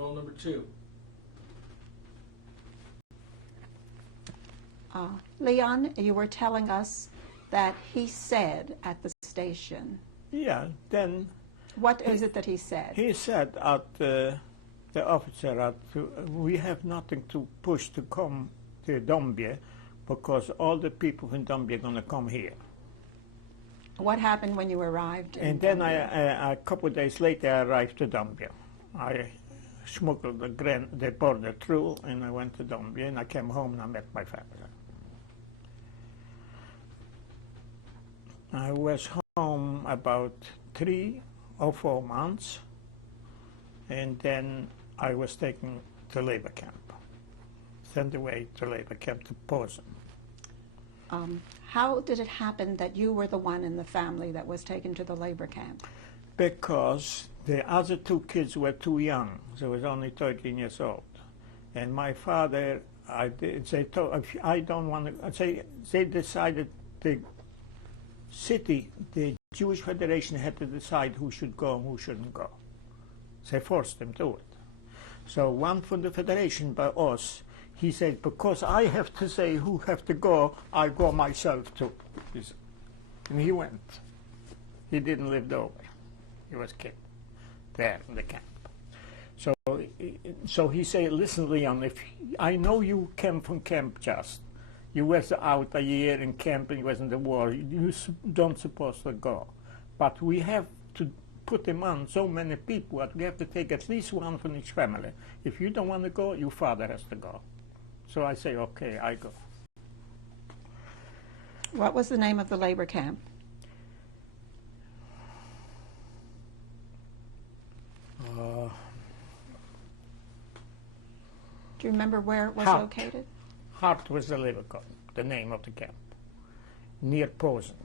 Girl number 2. Leon, you were telling us that he said at the station. Yeah, then... What is it that he said? He said at the officer, we have nothing to push to come to Dombie because all the people from Dombie are going to come here. What happened when you arrived in And then Dombie? a couple of days later, I arrived to Dombie. I smuggled the border through, and I went to Dombie, and I came home and I met my family. I was home about 3 or 4 months, and then I was taken to labor camp, sent away to labor camp to Posen. How did it happen that you were the one in the family that was taken to the labor camp? Because the other 2 kids were too young. They was only 13 years old. And my father, they decided the city, the Jewish Federation had to decide who should go and who shouldn't go. They forced them to it. So one from the Federation by us, he said, because I have to say who have to go, I go myself too. And he went. He didn't live there. He was kept there in the camp. So he said, listen, Leon, if I know you came from camp just. You was out a year in camp and you was in the war. You don't supposed to go. But we have to put them on so many people that we have to take at least one from each family. If you don't want to go, your father has to go. So I say, okay, I go. What was the name of the labor camp? Do you remember where it was located? Hart was the labor camp, the name of the camp, near Posen.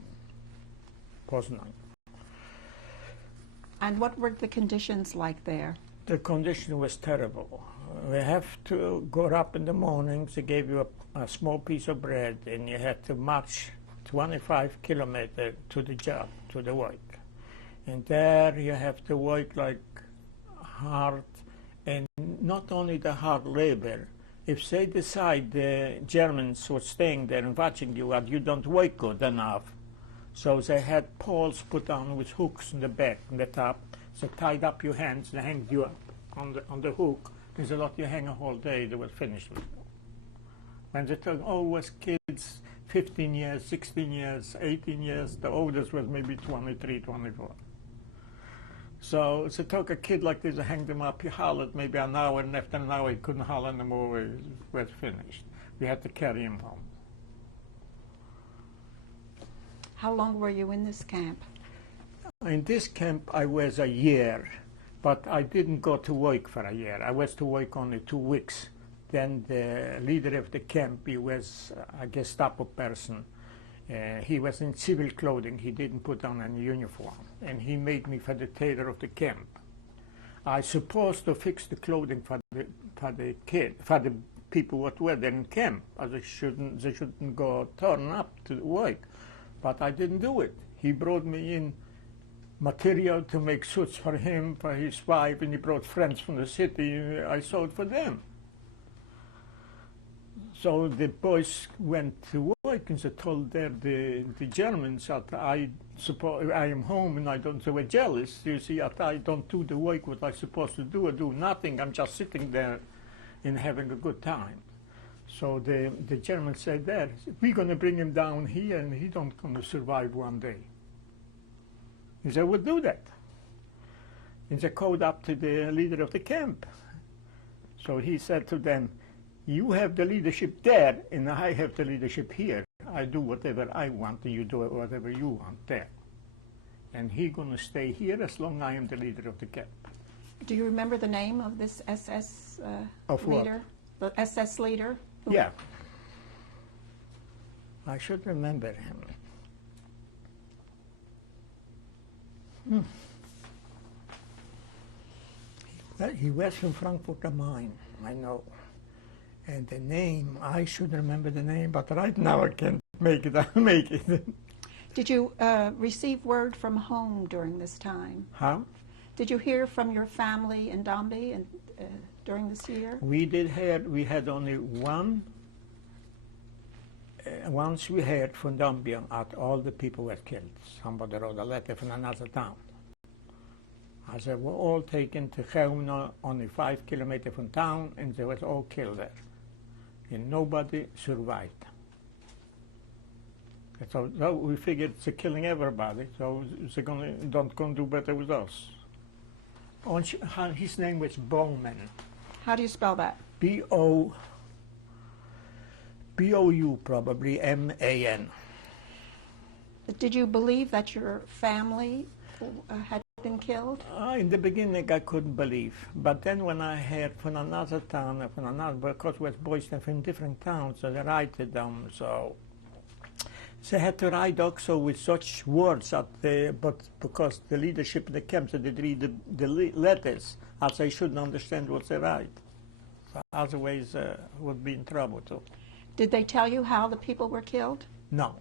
And what were the conditions like there? The condition was terrible. We have to go up in the mornings. They gave you a small piece of bread, and you had to march 25 kilometers to the job, to the work. And there you have to work like hard, and not only the hard labor. If they decide the Germans were staying there and watching you and you don't work good enough, so they had poles put on with hooks in the back and the top. So tied up your hands and hanged you up on the hook. Because they let you hang a whole day, they were finished with you. When they took was kids 15 years, 16 years, 18 years, the oldest was maybe 23, 24. So they took a kid like this and hanged him up. He hollered maybe an hour, and after an hour he couldn't holler anymore. He was finished. We had to carry him home. How long were you in this camp? In this camp I was a year, but I didn't go to work for a year. I was to work only 2 weeks. Then the leader of the camp, he was a Gestapo person. He was in civil clothing. He didn't put on any uniform, and he made me for the tailor of the camp. I supposed to fix the clothing for the people what were there in camp. They shouldn't go turn up to work, but I didn't do it. He brought me in material to make suits for him, for his wife, and he brought friends from the city. I sewed for them. So the boys went to work, and they told the Germans that I am home and I don't, they were jealous. You see, that I don't do the work what I'm supposed to do. I do nothing. I'm just sitting there and having a good time. So the Germans said, there, we're going to bring him down here and he's not going to survive one day. And they would do that. And they called up to the leader of the camp. So he said to them, you have the leadership there, and I have the leadership here. I do whatever I want, and you do whatever you want there. And he's going to stay here as long as I am the leader of the camp. Do you remember the name of this SS of leader? What? The SS leader? Yeah. I should remember him. He was from Frankfurt am Main, I know. And the name, I should remember the name, but right now I can't make it. Did you receive word from home during this time? How? Did you hear from your family in Domby and, during this year? We did hear, we had only one, once we heard from Domby that all the people were killed. Somebody wrote a letter from another town. I said, we're all taken to Geumno, only 5 kilometers from town, and they were all killed there. And nobody survived. So we figured they're killing everybody, so they're don't gonna do better with us. His name was Bowman. How do you spell that? B-O-U probably, M-A-N. Did you believe that your family had been killed? In the beginning I couldn't believe, but then when I heard from another town, because we were boys from different towns, so they write it down, so they had to write also with such words, but because the leadership in the camps did read the letters, as they shouldn't understand what they write. So otherwise would be in trouble too. Did they tell you how the people were killed? No,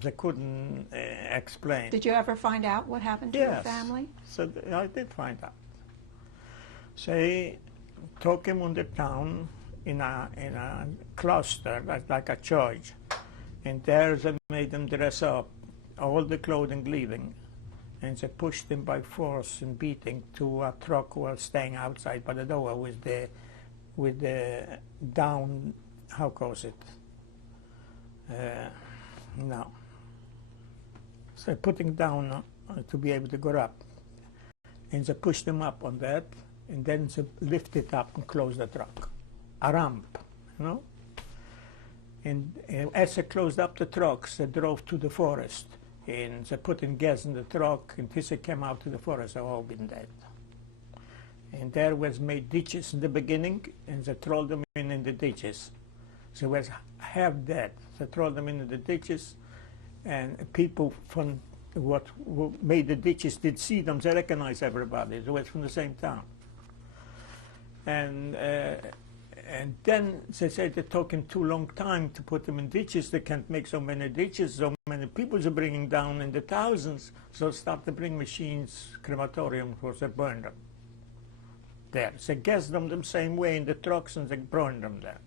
they couldn't explain. Did you ever find out what happened to your family? So I did find out. They took him on the town in a cluster, like a church. And there they made them dress up, all the clothing leaving, and they pushed him by force and beating to a truck who was staying outside by the door with the down, how calls it? No. So putting down to be able to go up. And they pushed him up on that, and then they lifted it up and closed the truck. A ramp, you know? And as they closed up the trucks, they drove to the forest. And they put in gas in the truck, and until they came out to the forest, they all been dead. And there was made ditches in the beginning, and they threw them in the ditches. So was half dead. They threw them in the ditches, and people from what made the ditches did see them. They recognized everybody. They were from the same town. And then they said it took them too long time to put them in ditches. They can't make so many ditches. So many people are bringing down in the thousands. So start to bring machines, crematorium, for they burn them there. They gas them the same way in the trucks, and they burn them there.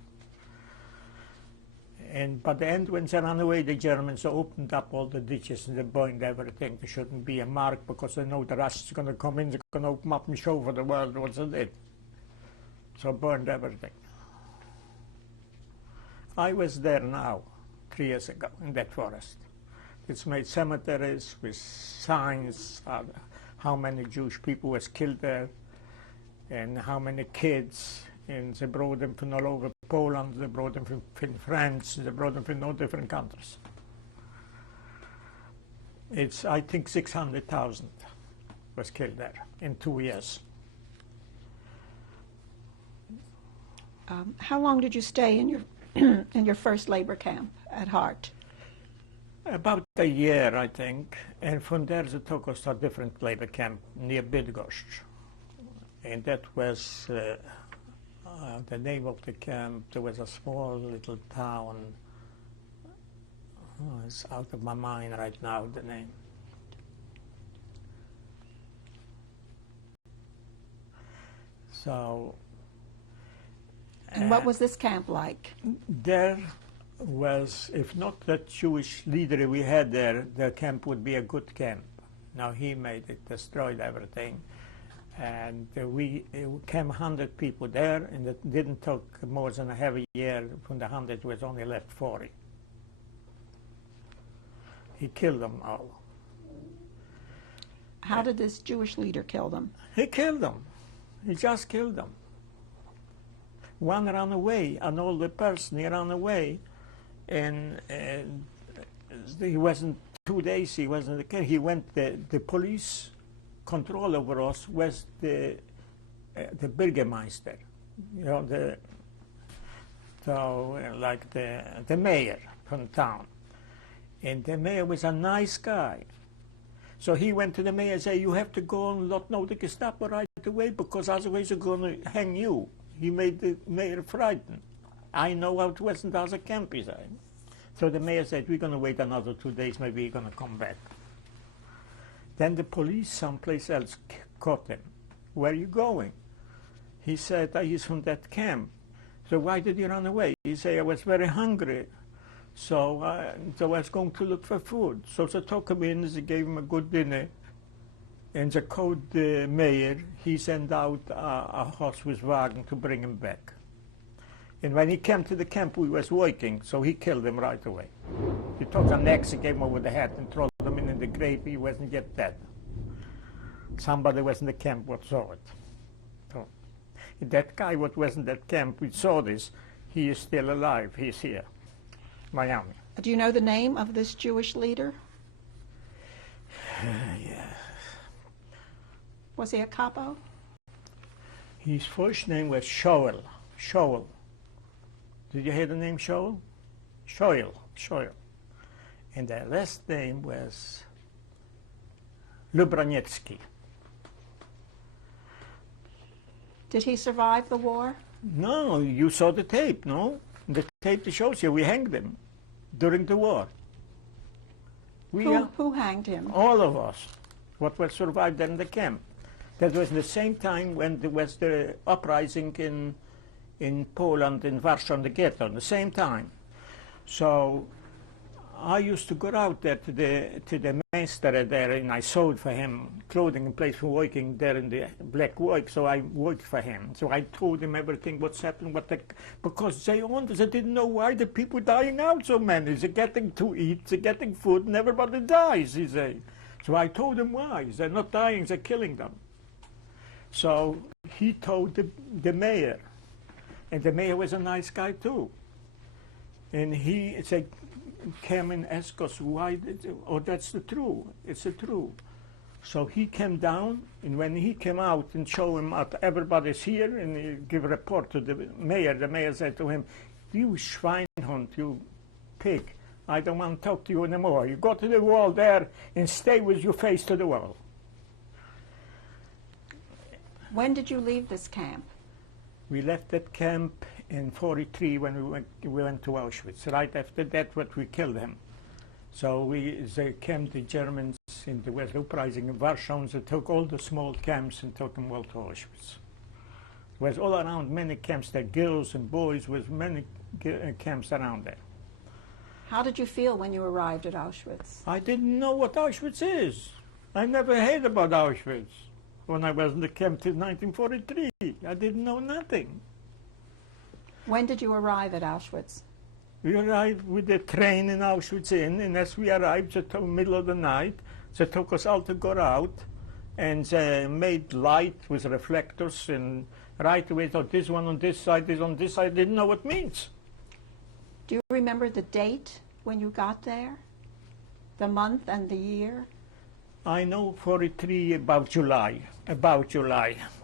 And by the end, when they ran away, the Germans opened up all the ditches and they burned everything. There shouldn't be a mark because they know the Russians are going to come in. They're going to open up and show for the world what they did. So burned everything. I was there now, 3 years ago, in that forest. It's made cemeteries with signs of how many Jewish people was killed there and how many kids. And they brought them from all over Poland, they brought them from France, they brought them from all different countries. It's, I think, 600,000 was killed there in 2 years. How long did you stay in your in your first labor camp at Hart? About a year, I think. And from there they took us to a different labor camp near Bydgoszcz. And that was the name of the camp. There was a small little town. Oh, it's out of my mind right now, the name. So. And what was this camp like? There was, if not that Jewish leader we had there, the camp would be a good camp. Now he made it, destroyed everything. And we came 100 people there, and it didn't take more than a half a year. From the 100 was only left 40. He killed them all. How did this Jewish leader kill them? He killed them. He just killed them. One ran away, an older person, he ran away, and he wasn't 2 days, he wasn't the he went, the police control over us was the Bürgermeister, you know, like the mayor from town. And the mayor was a nice guy. So he went to the mayor and said, you have to go and let know the Gestapo right away because otherwise they're going to hang you. He made the mayor frightened. I know how it was in the other camp, he said. So the mayor said, we're going to wait another 2 days, maybe he's going to come back. Then the police someplace else caught him. Where are you going? He said, he's from that camp. So why did you run away? He said, I was very hungry. So I was going to look for food. So they took him in, they gave him a good dinner. And they called the mayor. He sent out a horse with wagon to bring him back. And when he came to the camp, we was working, so he killed him right away. He took an axe, he gave him over the head and threw him in the grave. He wasn't yet dead. Somebody was in the camp what saw it. So, that guy what was in that camp, we saw this, he is still alive. He's here, Miami. Do you know the name of this Jewish leader? Yeah. Was he a capo? His first name was Shoel. Shoel. Did you hear the name Shoel? Shoel. Shoel. And the last name was Lubranetsky. Did he survive the war? No, you saw the tape, no? The tape that shows you we hanged him during the war. Who hanged him? All of us, what was survived in the camp. That was the same time when there was the uprising in Poland, in Warsaw, the ghetto, the same time. So I used to go out there to the master there, and I sewed for him clothing and place for working there in the black work. So I worked for him. So I told him everything what's happened, because they didn't know why the people dying out so many. They're getting to eat, they're getting food, and everybody dies, he said. So I told him why. They're not dying, they're killing them. So he told the mayor, and the mayor was a nice guy too. And he said, came and asked us why, that's the truth, it's the truth. So he came down, and when he came out and showed him out, everybody's here, and he gave a report to the mayor said to him, you Schweinhund, you pig, I don't want to talk to you anymore. You go to the wall there and stay with your face to the wall. When did you leave this camp? We left that camp in 43 when we went to Auschwitz. Right after that, we killed him. So they came, the Germans in the West Uprising in Warsaw, and they took all the small camps and took them all to Auschwitz. There was all around many camps there, girls and boys, with many camps around there. How did you feel when you arrived at Auschwitz? I didn't know what Auschwitz is. I never heard about Auschwitz. When I was in the camp till 1943, I didn't know nothing. When did you arrive at Auschwitz? We arrived with the train in Auschwitz and as we arrived at the middle of the night, they took us all to go out, and they made light with reflectors, and right away thought this one on this side, this on this side, didn't know what it means. Do you remember the date when you got there? The month and the year? I know 43 about July,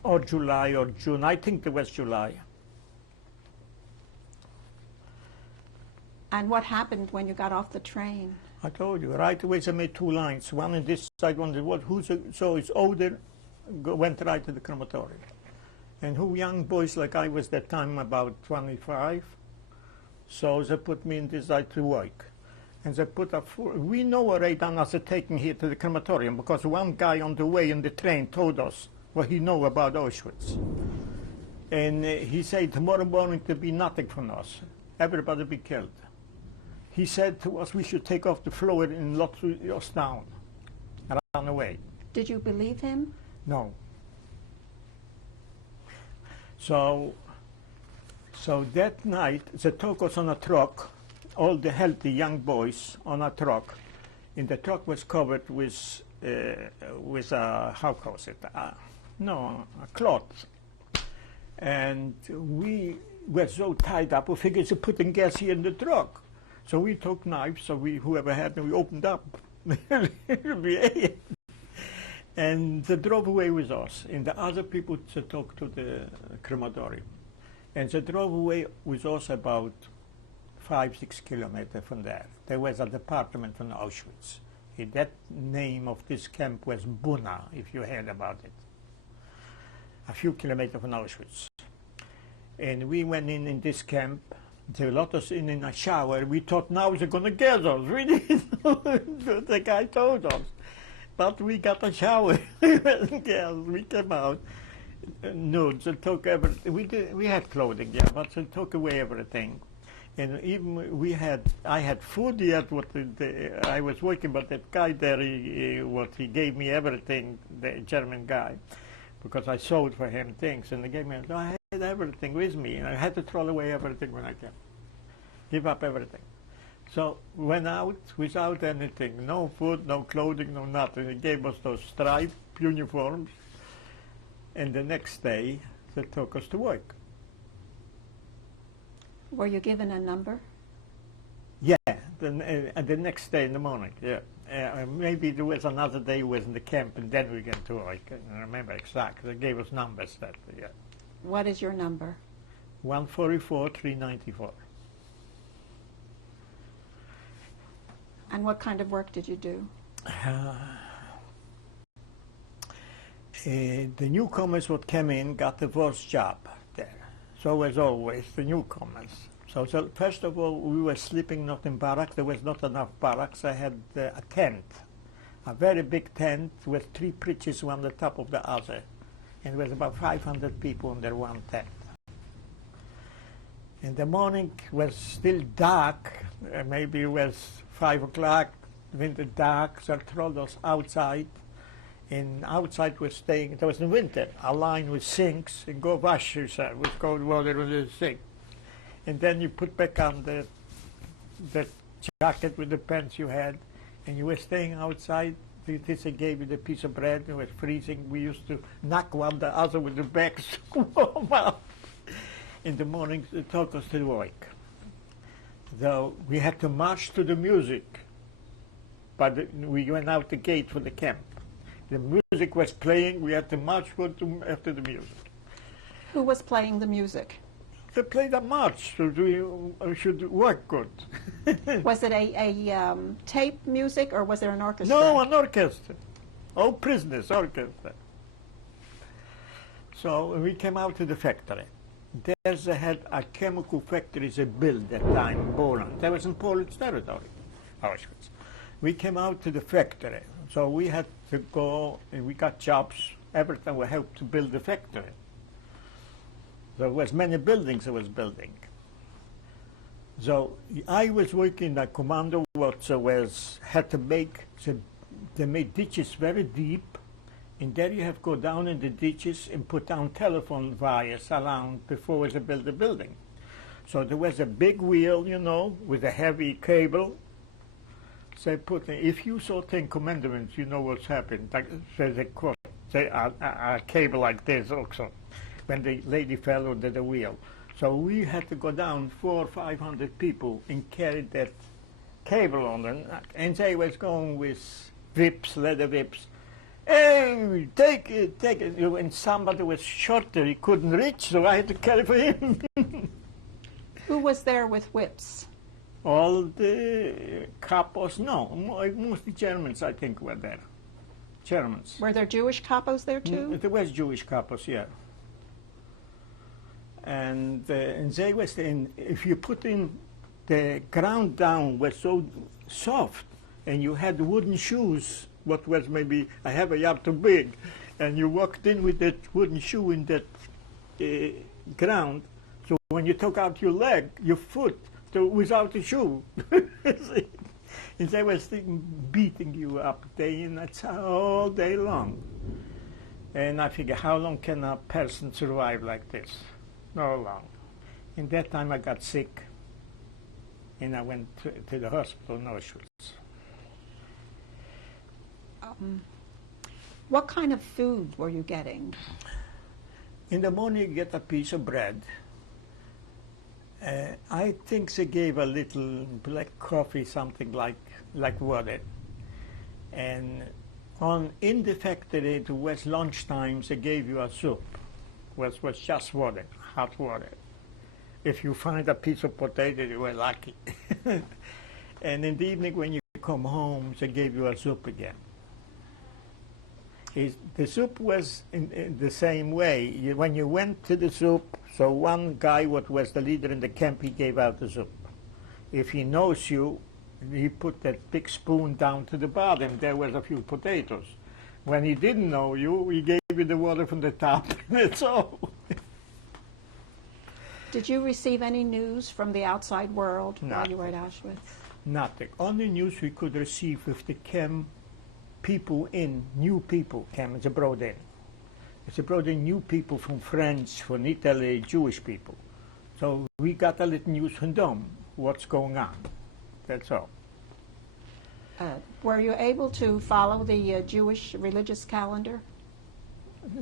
or July or June. I think it was July. And what happened when you got off the train? I told you, right away they made two lines, one on this side, one on the other. So it's older, went right to the crematorium. And who young boys like I was that time, about 25, so they put me in this side to work. And they put up, we know already done us taking here to the crematorium, because one guy on the way in the train told us what he know about Auschwitz. And he said tomorrow morning there'll be nothing from us. Everybody be killed. He said to us we should take off the floor and lock us down and run away. Did you believe him? No. So that night they took us on a truck, all the healthy young boys on a truck, and the truck was covered with how calls it? A cloth. And we were so tied up, we figured to putting gas here in the truck. So we took knives, so whoever had them, we opened up. And they drove away with us. And the other people took to the crematorium. And they drove away with us about 5-6 kilometers from there. There was a department from Auschwitz. That name of this camp was Buna, if you heard about it. A few kilometers from Auschwitz. And we went in this camp. They let us in a shower. We thought now they're going to get us. We didn't know what the guy told us. But we got a shower. Yes, we came out nudes and took everything. We had clothing, yeah, but they took away everything. And even I had food yet. I was working, but that guy there, he gave me everything, the German guy, because I sold for him things, and they gave me. So I had everything with me, and I had to throw away everything when I came. Give up everything. So went out without anything, no food, no clothing, no nothing. They gave us those striped uniforms, and the next day they took us to work. Were you given a number? Yeah, the next day in the morning, yeah. Maybe there was another day we was in the camp, and then we went to work. I can't remember exactly. They gave us numbers that, yeah. What is your number? 144, 394. And what kind of work did you do? The newcomers what came in got the worst job there. So as always, the newcomers. So first of all, we were sleeping not in barracks. There was not enough barracks. I had a tent, a very big tent with 3 pitches one on the top of the other. And there was about 500 people in their one tent. In the morning was still dark. Maybe it was 5 o'clock, winter dark. So I threw us outside. And outside was staying, it was in winter, a line with sinks, and go wash yourself with cold water in the sink. And then you put back on the jacket with the pants you had, and you were staying outside. The teacher gave you the piece of bread, it was freezing. We used to knock one the other with the backs to warm up. In the morning, they took us to work. So we had to march to the music, but we went out the gate for the camp. The music was playing, we had to march after the music. Who was playing the music? They played a march, so we should work good. Was it a tape music, or was there an orchestra? No, an orchestra. All prisoners, orchestra. So we came out to the factory. There's had a chemical factory they built that time in Poland. That was in Polish territory, Auschwitz. We came out to the factory. So we had to go, and we got jobs. Every time we helped to build the factory. There was many buildings I was building. So I was working at commando what had to make, so they made ditches very deep, and there you have to go down in the ditches and put down telephone wires around before they build the building. So there was a big wheel, you know, with a heavy cable. So if you saw 10 Commandments, you know what's happened. There's a cable like this also, when the lady fell under the wheel. So we had to go down 400 or 500 people and carry that cable on them. And they was going with whips, leather whips. Hey, take it, take it. And somebody was shorter, he couldn't reach, so I had to carry for him. Who was there with whips? All the capos, no, mostly Germans, I think, were there. Germans. Were there Jewish capos there too? There was Jewish capos, yeah. And they was if you put in the ground down was so soft, and you had wooden shoes, what was maybe a half a yard too big, and you walked in with that wooden shoe in that ground. So when you took out your leg, your foot, without the shoe, and they were beating you up day and night, all day long. And I figure, how long can a person survive like this? No long. In that time I got sick, and I went to the hospital in Auschwitz. What kind of food were you getting? In the morning you get a piece of bread. I think they gave a little black coffee, something like water. And in the factory, it was lunchtime, they gave you a soup. Was just water, hot water. If you find a piece of potato, you were lucky. And in the evening, when you come home, they gave you a soup again. The soup was in the same way. When you went to the soup, so one guy, what was the leader in the camp, he gave out the soup. If he knows you, he put that big spoon down to the bottom. There was a few potatoes. When he didn't know you, he gave you the water from the top. That's all. Did you receive any news from the outside world while you were at Auschwitz? Nothing. Only news we could receive if they came people in, new people came, it's brought in. It's brought in new people from France, from Italy, Jewish people. So we got a little news from them, what's going on. That's all. Were you able to follow the Jewish religious calendar?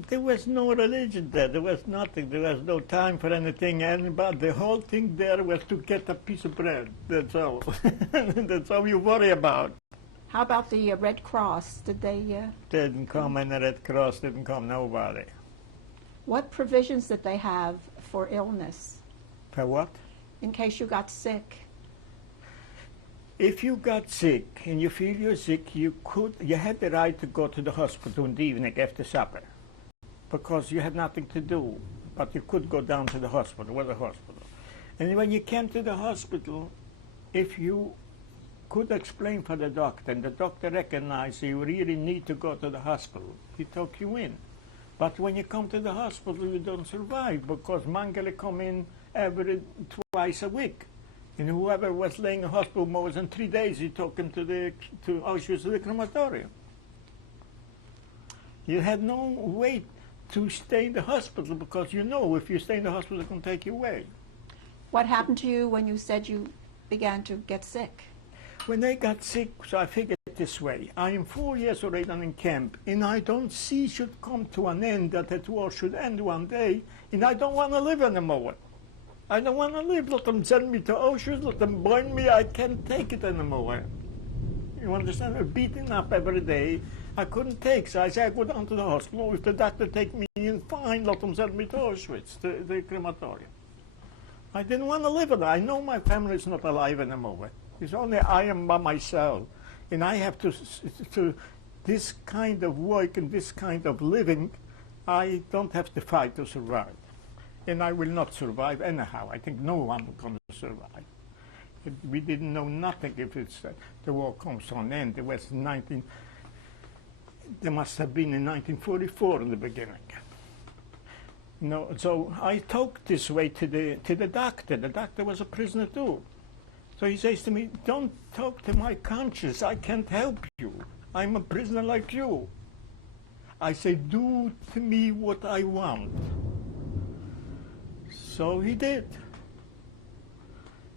There was no religion there. There was nothing. There was no time for anything. But the whole thing there was to get a piece of bread. That's all. That's all you worry about. How about the Red Cross? Did they? Didn't come, and the Red Cross didn't come. Nobody. What provisions did they have for illness? For what? In case you got sick. If you got sick and you feel you're sick, you had the right to go to the hospital in the evening after supper, because you had nothing to do. But you could go down to the hospital. What a hospital! And when you came to the hospital, if you could explain for the doctor, and the doctor recognized you really need to go to the hospital, he took you in. But when you come to the hospital, you don't survive, because Mengele come in twice a week. And whoever was laying in hospital more than 3 days, he took him to Auschwitz, to the crematorium. You had no way to stay in the hospital, because you know if you stay in the hospital, they can take you away. What happened to you when you said you began to get sick? When I got sick, so I figured this way. I am 4 years already in camp, and I don't see it should come to an end, that the war should end one day, and I don't want to live anymore. I don't want to live. Let them send me to Auschwitz, let them burn me. I can't take it anymore. You understand? I'm beaten up every day. I couldn't take, so I said I go down to the hospital. If the doctor take me in, fine, let them send me to Auschwitz, the crematorium. I didn't want to live it. I know my family is not alive anymore. It's only I am by myself. And I have to this kind of work and this kind of living, I don't have to fight to survive. And I will not survive anyhow. I think no one is going to survive. We didn't know nothing if the war comes to an end. It was there must have been in 1944 in the beginning. So I talked this way to the doctor. The doctor was a prisoner too. So he says to me, don't talk to my conscience. I can't help you. I'm a prisoner like you. I say, do to me what I want. So he did.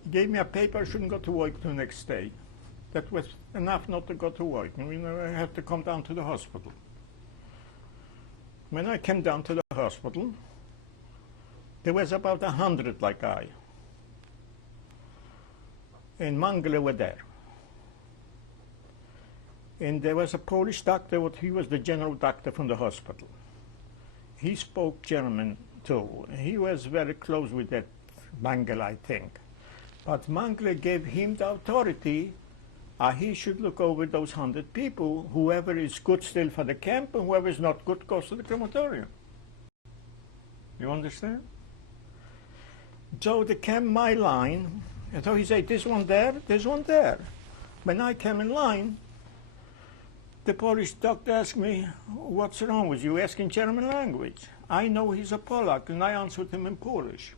He gave me a paper I shouldn't go to work the next day. That was enough not to go to work. I mean, I had to come down to the hospital. When I came down to the hospital, there was about 100 like I. And Mengele were there. And there was a Polish doctor, he was the general doctor from the hospital. He spoke German too. He was very close with that Mengele, I think. But Mengele gave him the authority. He should look over those 100 people. Whoever is good still for the camp, and whoever is not good goes to the crematorium. You understand? So they came my line, and so he said, this one there, this one there. When I came in line, the Polish doctor asked me, what's wrong with you? Asking German language. I know he's a Polak, and I answered him in Polish.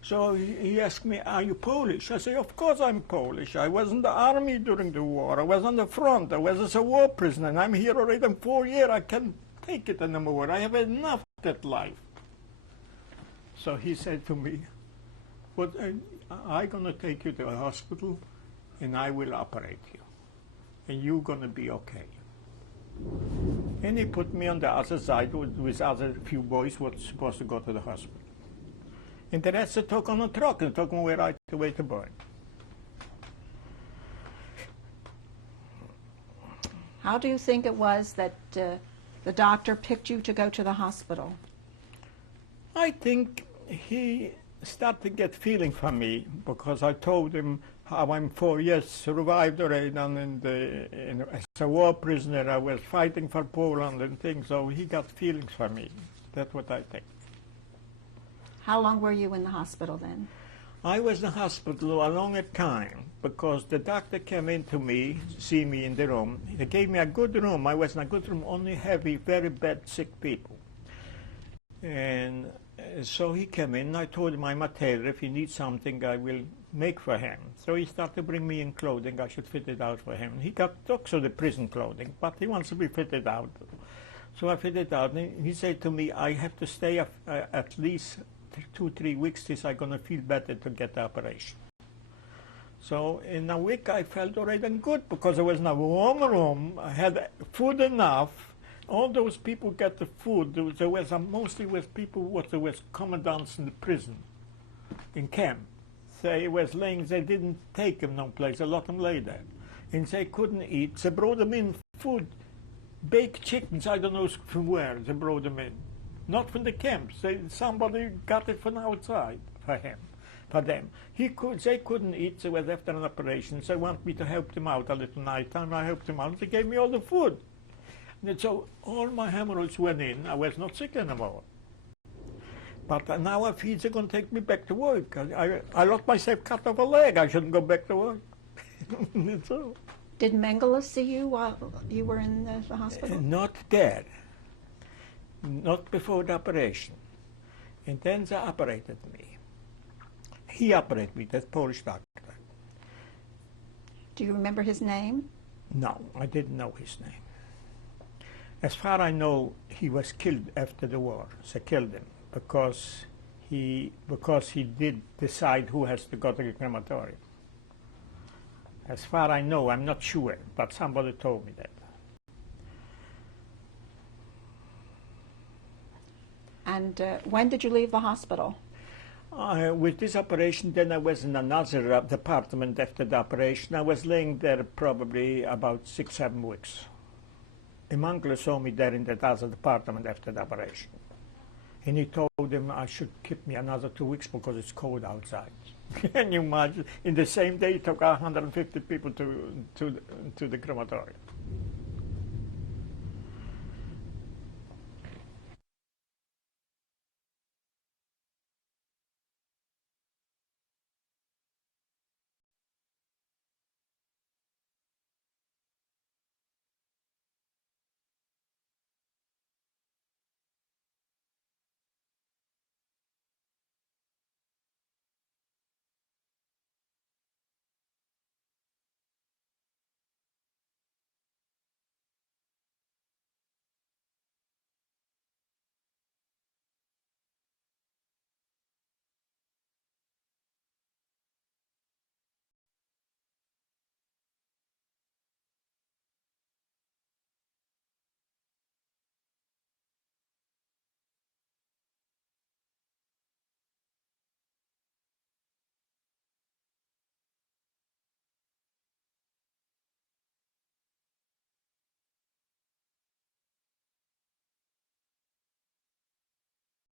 So he asked me, are you Polish? I say, of course I'm Polish. I was in the army during the war. I was on the front. I was as a war prisoner, and I'm here already in 4 years. I can't take it anymore. I have enough of that life. So he said to me, well, I'm going to take you to a hospital, and I will operate you. And you're going to be okay. And he put me on the other side with other few boys who were supposed to go to the hospital. And the rest they took on a truck and took me right away to burn. How do you think it was that the doctor picked you to go to the hospital? I think he started to get feeling for me, because I told him how I'm 4 years survived already, and as a war prisoner I was fighting for Poland and things, so he got feelings for me. That's what I think. How long were you in the hospital then? I was in the hospital a long time because the doctor came in to me, see me in the room. He gave me a good room. I was in a good room, only heavy, very bad, sick people. And so he came in. I told him I'm a tailor. If he needs something, I will make for him. So he started to bring me in clothing. I should fit it out for him. He got also the prison clothing, but he wants to be fitted out. So I fitted out. And he said to me, I have to stay at least 2-3 weeks till I'm going to feel better to get the operation. So in a week I felt alright and good because I was in a warm room. I had food enough. All those people get the food. There was mostly with people what there was commandants in the prison, in camp. They was laying. They didn't take them no place. A lot of them lay there, and they couldn't eat. They brought them in food, baked chickens. I don't know from where they brought them in, not from the camps. Somebody got it from outside for him, for them. They couldn't eat. They was after an operation. They want me to help them out a little night time. I helped them out. They gave me all the food. And so all my hemorrhoids went in. I was not sick anymore. But now I feel they're going to take me back to work. I let myself cut off a leg. I shouldn't go back to work. So. Did Mengele see you while you were in the hospital? Not there. Not before the operation. And then they operated me. He operated me, that Polish doctor. Do you remember his name? No, I didn't know his name. As far as I know, he was killed after the war. They killed him because he did decide who has to go to the crematorium. As far as I know, I'm not sure, but somebody told me that. And when did you leave the hospital? With this operation, then I was in another department after the operation. I was laying there probably about 6-7 weeks. Imangler saw me there in that other department after the operation. And he told him I should keep me another 2 weeks because it's cold outside. Can you imagine? In the same day, he took 150 people to the crematorium.